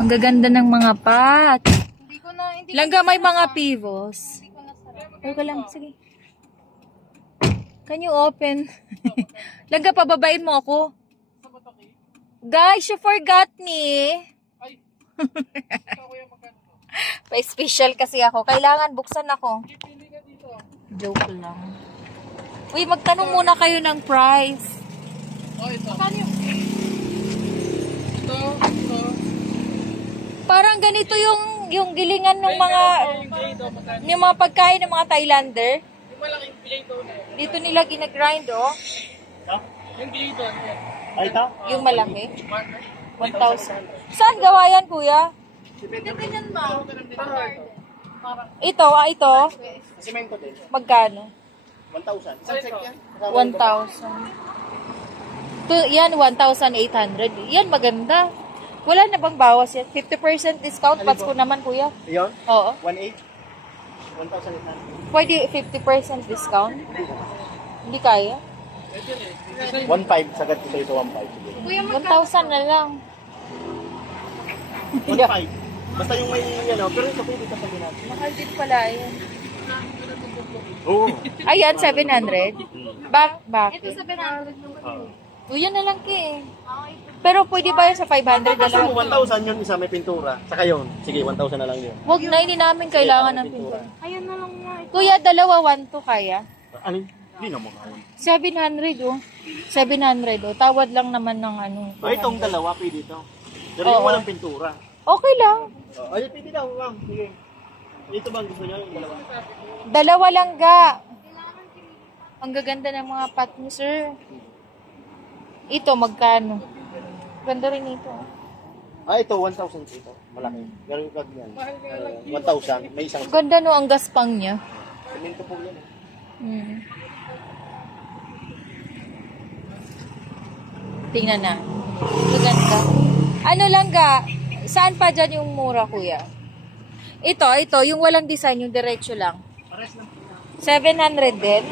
Ang gaganda ng mga pot. Hindi Langga, may mga pivos. Okay ka lang, sige. Can you open? Langga, pababain mo ako. Guys, you forgot me. Pa-special kasi ako. Kailangan buksan ako. Joke lang. Uy, magtanong muna kayo ng price. Ito. Parang ganito yung gilingan ng mga pagkain ng mga Thailander. Yung malaking plate na. Dito nila ginagrind, oh. Yung plate na. Ay, ito? Yung malaki. 1,000. Saan gawa yan, kuya? Ganyan ba? Ito, ito. Semento din. Magkano? 1,000. Isang set yan. 1,000. Yan, 1,800. Yan, maganda. Wala na bang bawas yan? 50% discount. Pats ko naman, kuya. Iyon? Oo. 1,800. 1,800. Pwede 50% discount? Hindi kaya? 1,500. Sagad ko ito 1,500. 1,000 na lang. 1,500. Basta yung may ano, pero ito pwede ka pag natin. Mahal din pala yan. Oo. Ayan, 700. Bakit? Ito 700 naman. Yan na lang ki eh. Pero pwede ba yan sa 500 na Kasi lang? mo 1,000 yun, isa may pintura. Saka yun. Sige, 1,000 na lang yun. Huwag na, hindi namin kailangan ng pintura. Ayun na lang nga. Kuya, dalawa, 1 to kaya? Ano? Hindi na mo kawin. 700 oh. 700 oh. Tawad lang naman ng ano. Ay, itong dalawa, pwede ito. Pero Oo. yung walang pintura. Okay lang. Ay, pwede daw, ma'am. Sige. Ito bang gusto nyo yung dalawa? Dalawa lang ga. Ang gaganda ng mga pot mo, sir. Ito, magkano? Ganda rin ito. Ah, ito, 1,000 ito. Malaki. Pero yung kag yan. 1,000. May isang. Ganda no, ang gaspang niya. Semento po yan. Tingnan na. Maganda. Ano lang ga? Saan pa dyan yung mura, kuya? Ito, yung walang design, yung diretso lang. 700 din.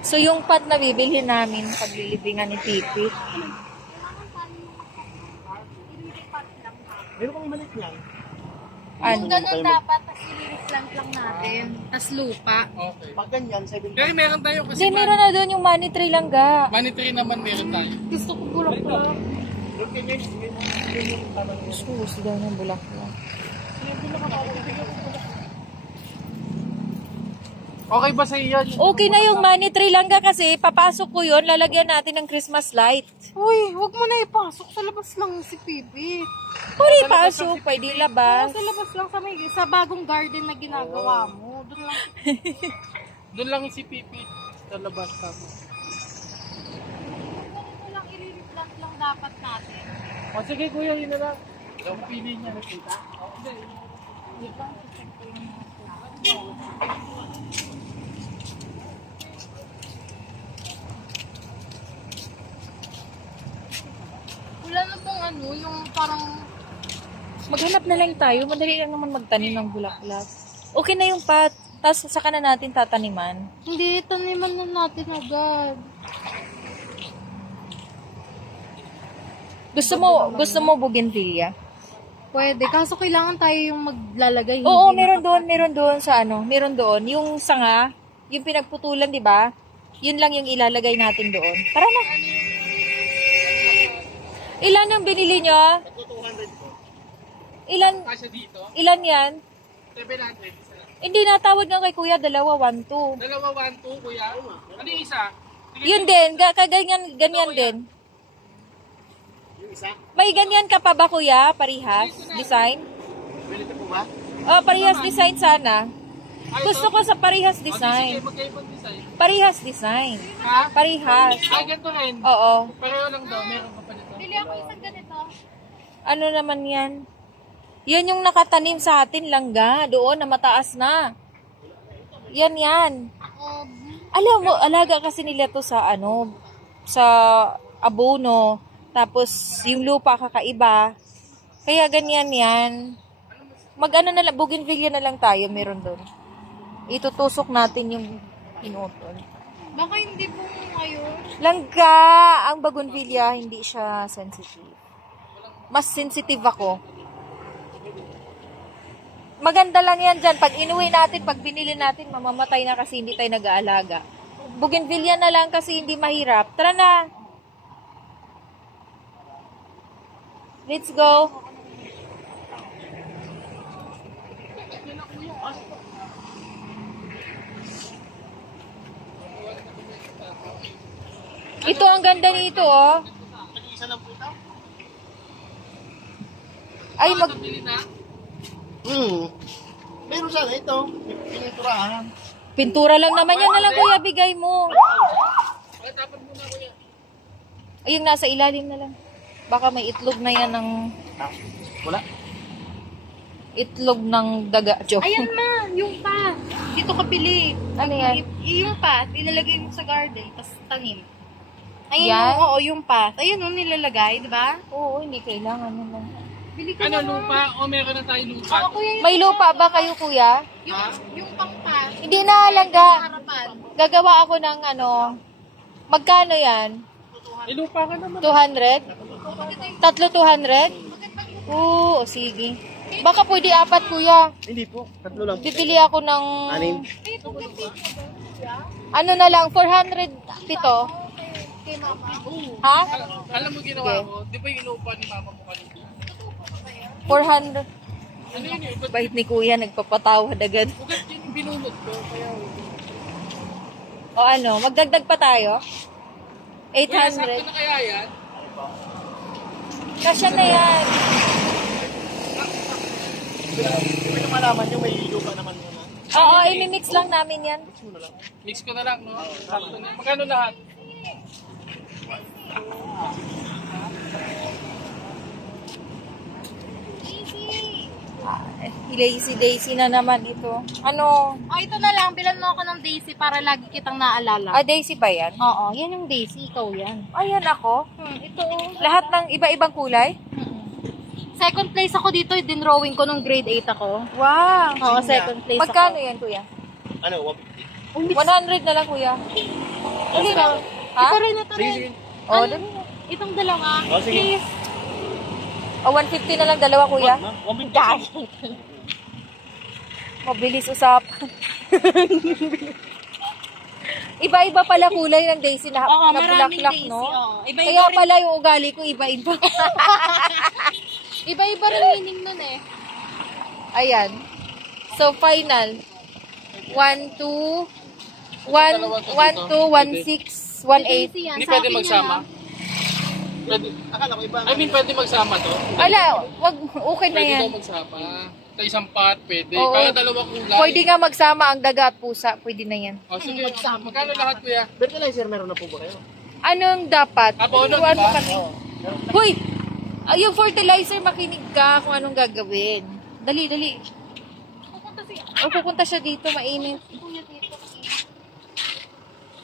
So, yung pot na bibilhin namin paglilibingan ni Pipi. Meron kang maliit yan. Ano? Ganun dapat, tas i-replant lang natin. Tas lupa. Okay. Pag ganyan, 7,000. Pero meron tayo kasi Hindi, meron na doon yung money tree lang ga. money tree naman meron tayo. Gusto ko bulak-bulak. Gusto daw ng bulak lang. Okay ba sa iyo? Okay na yung money tree lang ga kasi papasok ko yun, lalagyan natin ng Christmas light. Uy, huwag mo na ipasok. Sa labas lang si Pipi. Pwede pasok, pwede labas. Sa labas lang sa bagong garden na ginagawa mo. Doon lang. Doon lang si Pipi sa labas tapos. Ganito lang i-replant lang dapat natin. O sige kuya, yun na lang. Ikaw pili niya nakita. Wala na bang ano, yung parang... Maghanap na lang tayo, madali lang naman magtanim ng bulaklak. Okay na yung pot, tapos saka na natin tataniman. Hindi, taniman na natin agad. Gusto mo bougainvillea? Pwede, kaso kailangan tayo yung maglalagay. Oo, hindi meron doon sa ano, meron doon. Yung sanga, yung pinagputulan, di ba? Yun lang yung ilalagay natin doon. Tara na. Ilan yung binili nyo? 200 po. Kasya dito. Ilan yan? 700 isa lang. Hindi, natawad nga kay kuya, dalawa, 1, 2. Dalawa 1, 2 kuya. Ano yung isa? Sige, Yun din, ganyan din. Yung isa? May ganyan ka pa ba kuya? Parihas? Design? Ganito po ba? Oh, parihas design sana. Ay, Gusto ko sa parihas Sige, design. magkaibang design. Parihas design. Ha? Parihas. Ay, ganito rin. Oo. Pareho lang daw. Meron ka pa dito. Bili ako isang ganito. Ano naman yan? Yan yung nakatanim sa atin langga. Doon na mataas na. Yan. Alam mo, alaga kasi nila to sa ano, sa abono. Tapos yung lupa kakaiba. Kaya ganyan yan. Mag-ano na lang, bougainvillea na lang tayo, meron doon. Itutusok natin yung pinutol. Baka hindi po ngayon. Langga! Ang bougainvillea, hindi siya sensitive. Mas sensitive ako. Maganda lang yan dyan. Pag inuwi natin, pag binili natin, mamamatay na kasi hindi tayo nag-aalaga. Bougainvillea na lang kasi hindi mahirap. Tara na! Let's go! Ito, ang ganda nito, oh. Ay, Meron sana ito. Piniturahan. pintura lang naman yan na lang, kuya, bigay mo. Ayun, nasa ilalim na lang. Baka may itlog na yan ng... Wala. Itlog ng daga. Joke. Ayan ma, yung pa. Dito ka pili. Ano yan? Yung pa, ilalagay mo sa garden, tapos tanim. Ayun, Yan? oo, yung pa. Ayun, nilalagay, di ba? Oo, hindi kailangan na lang. Bili ka Ano, na. lupa? O meron na tayo lupa? Oo, kuya, May lupa ba kayo, kuya? yung pang pa. Hindi na, langga. Harapan. Gagawa ako ng ano. Magkano yan? Eh, lupa ka naman. 200? Tatlo 200? Oo, sige. Baka pwede 4, kuya. Hindi po. Tatlo lang. Bibili ako ng... Anim. Ano na lang, 400 pito. Ha? Alam mo ginawa ko? Di ba yung inuupa ni mama mo kanina? 400. Ano yun yun? Bait ni kuya, nagpapatawad agad. Ugat yung binunod ko. Kaya, O ano, magdagdag pa tayo? kuya, sakto 800. na kaya yan? Kasya na yan. Hindi mo yung malaman yung may lupa naman yun. Oo, imimix lang namin yan. Mix ko na lang, no? Sakto na. Magkano lahat? Lazy na naman ito. Ano? Oh, ito na lang, bilan mo ako ng Daisy para lagi kitang naalala. Daisy ba yan? Oo, yan yung Daisy, ikaw yan. Ayan ako. Ito. Lahat ng iba-ibang kulay? Second place ako dito, din-drawing ko nung grade 8 ako. Wow. Oo, second place Magkano ako. yan, kuya? Ano, 100 na lang, kuya. Sige na. Ha? Ito rin, ito rin. Oh, dali na. Itong dalawa, Oh, sige. please. O, 150 na lang dalawa, kuya. Mabilis usapan. Iba-iba pala kulay ng Daisy na, Oo, na maraming bulaklak, Daisy. no? Oo. Iba-iba Kaya rin, pala yung ugali ko iba-iba. iba-iba rin meaning nun eh. Ayan. So, final. 1, 2, 1, 2, 1, 6, 1, 8. Daisy yan, Hindi sa pwede akin magsama? yan, Pwede, Akala ko iba. I mean, pwede magsama to? Ala, wag, okay na Pwede yan. daw magsama. Sa isang pot, pwede. Oo. Para dalawang kulay. Pwede nga magsama ang daga at pusa. Pwede na yan. O, sige. Magkano lahat, kuya? Fertilizer meron na po ba kayo? Anong dapat? Abono, Turuan mo diba? kami. Hoy! Yung fertilizer, makinig ka kung anong gagawin. Dali, dali. O, pupunta siya dito, mainit.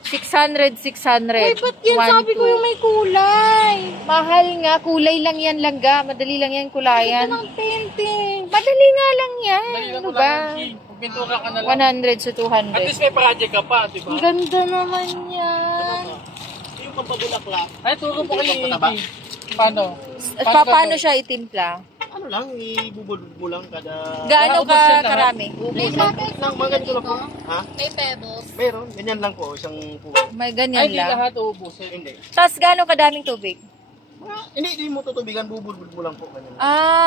600, 600. Uy, ba't yan? Sabi ko yung may kulay. Mahal nga, kulay lang yan langga. Madali lang yan kulayan. Ito ng painting. Madali nga lang yan. Dali lang Ano ko ba? lang. Kung pintura ka na lang. 100 to At 200. least may project ka pa, di ba? Ang ganda naman yan. Yung pampabulaklak. Ay, turo po kayo yung Paano? Paano siya itimpla? Ano lang, ibubulbo lang kada... Gaano Ubos yan ka lahat. karami? May pebbles Lang, mga ganito lang po. Ha? May pebbles. Meron, ganyan lang po, isang po. May Ay, ganyan di lang. lahat uubusin. Hindi. Tapos gaano kadaming tubig? Hindi mo tutubigan, bubulbo lang po. Ganyan.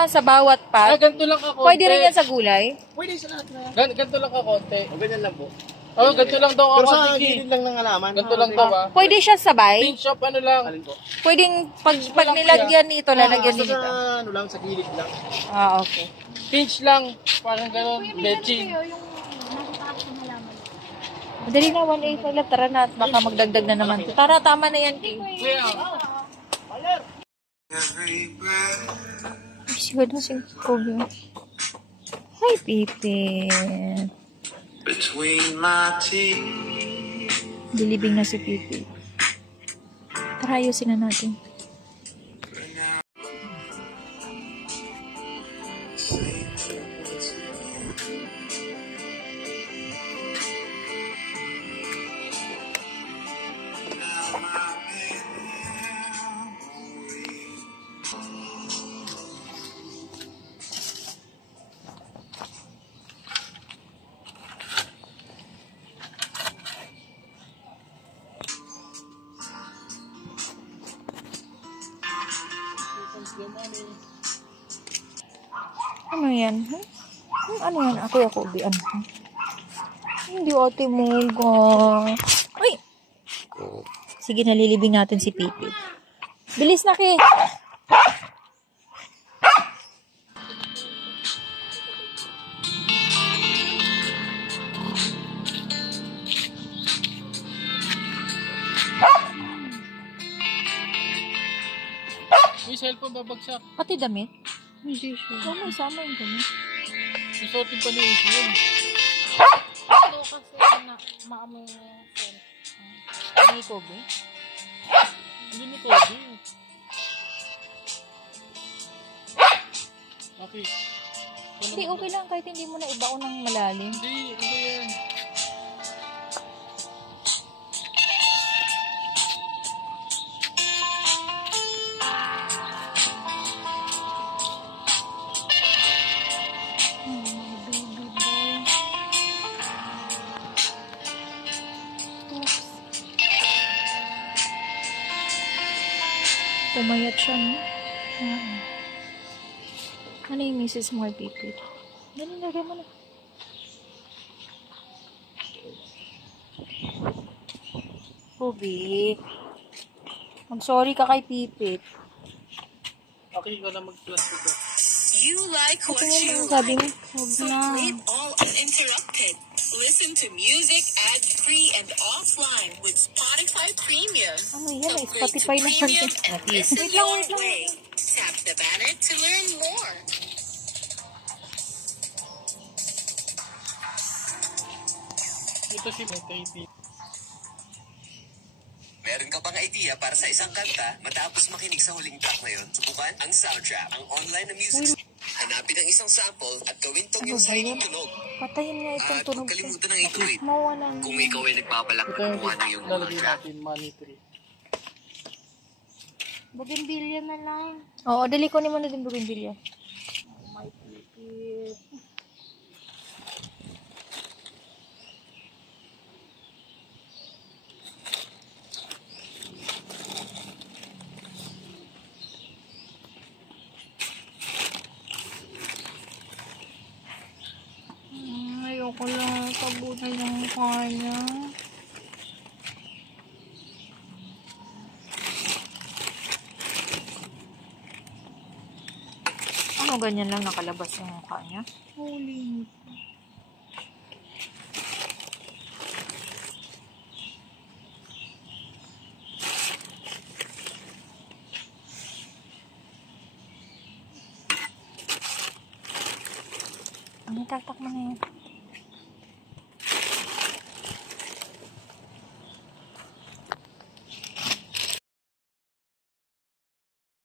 Sa bawat Ay, pot. ganito lang ka konti. Pwede rin yan sa gulay. Pwede sa lahat na. Ganito lang ka konti. O, ganyan lang po. Oh, ganito lang daw Pero ako. sa Sige. gilid lang ng halaman. Ganito lang daw, ah. Pwede siya sabay. Pinch up, ano lang. Alin po? Pwedeng pag nilagyan nito, lalagyan Basta din sa ito. ano lang, sa gilid lang. Okay. Pinch lang. Parang gano'n. Leching. Yung nakita ko sa halaman. Madali na, 1.8 na lang. Tara na at baka magdagdag na naman. Tara, tama na yan, Kay. Kuya, Siya na si Kobe. Hi, Pipi. Between my teeth. Bilibing na si Pipi. Tara, ayusin na natin. Now my Your money. Ano yan? Ano yan? Ako, bian. Hindi, ate Moga. Uy! Sige, nalilibing natin si Pipi. Bilis na, Ki! Uy, cellphone babagsak. Pati damit? Hindi siya. Oo, may sama yung damit. Susuotin pa ni Isi yun. Ito kasi na maamoy na yung scent. May Kobe? Hindi ni Kobe. Okay. Hindi, okay lang kahit hindi mo na ibaon ng malalim. Hindi, ano yan? Pumayat siya, no? Ano yung Mrs. More Pipit? Dali, lagay mo na. Kobe. Mag-sorry ka kay Pipit. Okay, ikaw na mag-plastic ka. You like what Ito you yung sabi mo. like. Huwag So na. play it all uninterrupted. Listen to music ad-free and offline with Spotify Premium. Ano yan? Upgrade to Spotify na Premium content. and listen your way. Tap the banner to learn more. Ito si Mete. Meron ka bang idea para sa isang kanta matapos makinig sa huling track na yun? Subukan ang Soundtrap, ang online na music. Hanapin ang isang sample at gawin tong yung sa inyong tunog. Patayin niya itong At tunog. huwag kalimutan ng i-tweet Mawala na. kung ikaw ay nagpapalak Ito na yung gumawa ng iyong mga lalagyan track. natin, money tree. Bougainvillea na lang. Oo, dali ko naman na din bougainvillea. My Pipit. Ayoko lang. Pabuti ng kanya. Ano, ganyan lang nakalabas yung mukha niya? Holy. Ano, taktak mo na yan.